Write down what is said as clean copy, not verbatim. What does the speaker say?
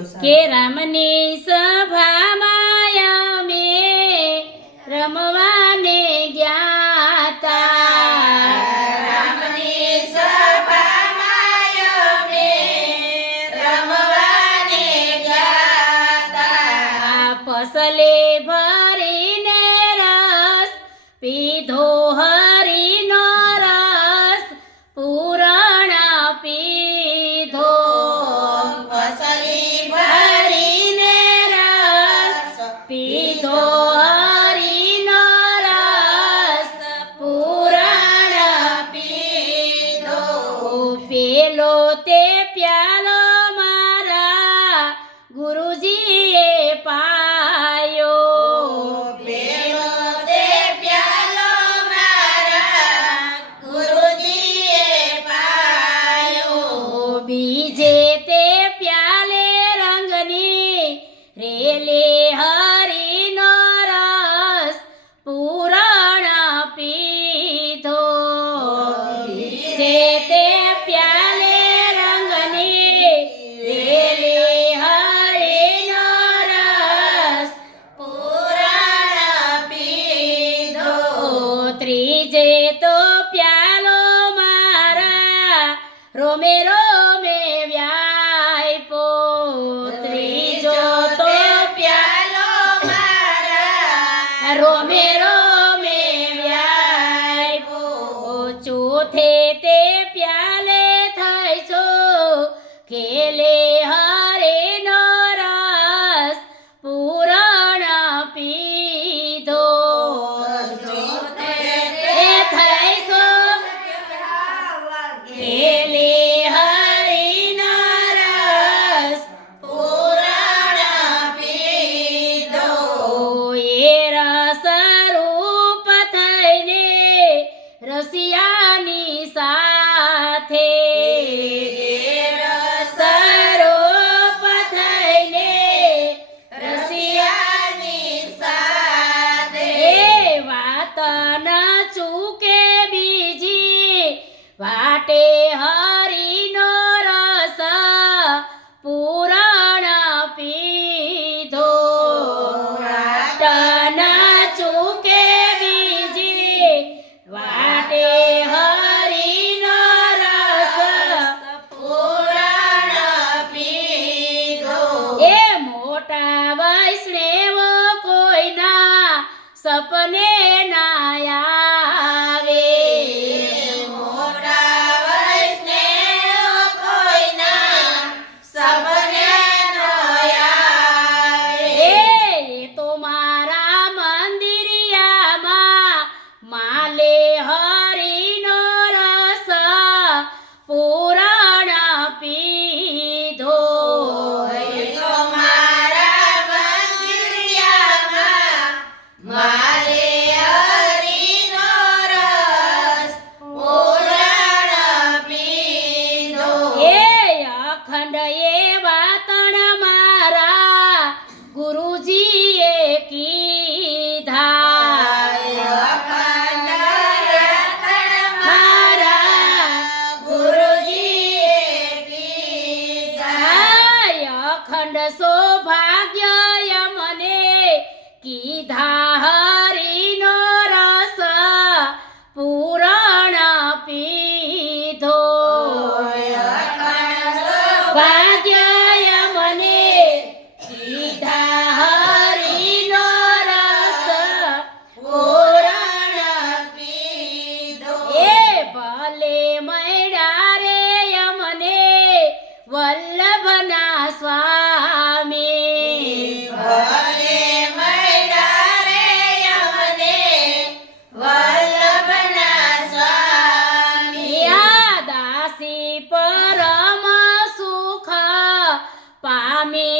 કે રામની સભામાં અમે રમવાને ગ્યાતા, રામની સભામાં અમે રમવાને ગ્યાતા, ફસલે ભરીને રસ પીધો હરીનો રસ પૂરણ પીધો, ફસલી ભરીને રસ પીધો હરીનો રસ પૂરણ પીધો, પેલો તે પ્યાલો મારા ગુરુજીએ પાયો, પેલો તે પ્યાલો મારા ગુરુજીએ પાયો, બીજે તે પ્યાલે રંગની રેલે હરીનો રસ પૂરણ પીધો, બીજે તે પ્યાલે રંગની રેલે હરીનો રસ પૂરણ પીધો, ત્રીજે તો પ્યાલો મારા રોમે રોમે વ્યાયપો, ત્રીજો તો પ્યાલો મારા રોમે રોમે વ્યાયપો, ચોથે તે પ્યાલે થઈશો ખેલે હરેનો રસ પૂરણ પીધો, ચોથે એ થઈશો ખેલે હરીનો રસ પૂરણ પીધો, એ રસ રૂપ થઈને રસિયાની સાથે, રસ રૂપ થઈને રસિયાની સાથે, એ વાત ન ચૂકે બીજી વાટે હરીનો રસ પૂરણ પીધો, વાટ ન ચૂકે બીજી વાટે હરીનો રસ પૂરણ પીધો, એ મોટા વૈષ્ણવ કોઈના સપને ના આવે, મોટા વૈષ્ણવ કોઈના સપને ન આવે, એ તો મારા મંદિરિયામાં માલે હરીનો રસ પૂરણ પીધો, તો મારા મંદિરિયામાં મારે હરીનો રસ પૂરણ પીધો, એ અખંડ એ વાતણ મારા ગુરુજીએ કીધા, અખંડ રતન મારા ગુરુજીએ કીધા, અખંડ સૌભાગ્ય મને કીધા હરીનો રસ પૂરણ પીધો, ભાગ્ય મને કીધા હરીનો રસ પૂરણ પીધો, એ ભલે મળ્યા રે મને વલ્લભના સ્વામી, ભલે મળ્યા રે અમને વલ્લભના સ્વામી, દાસી પરમ સુખ પામી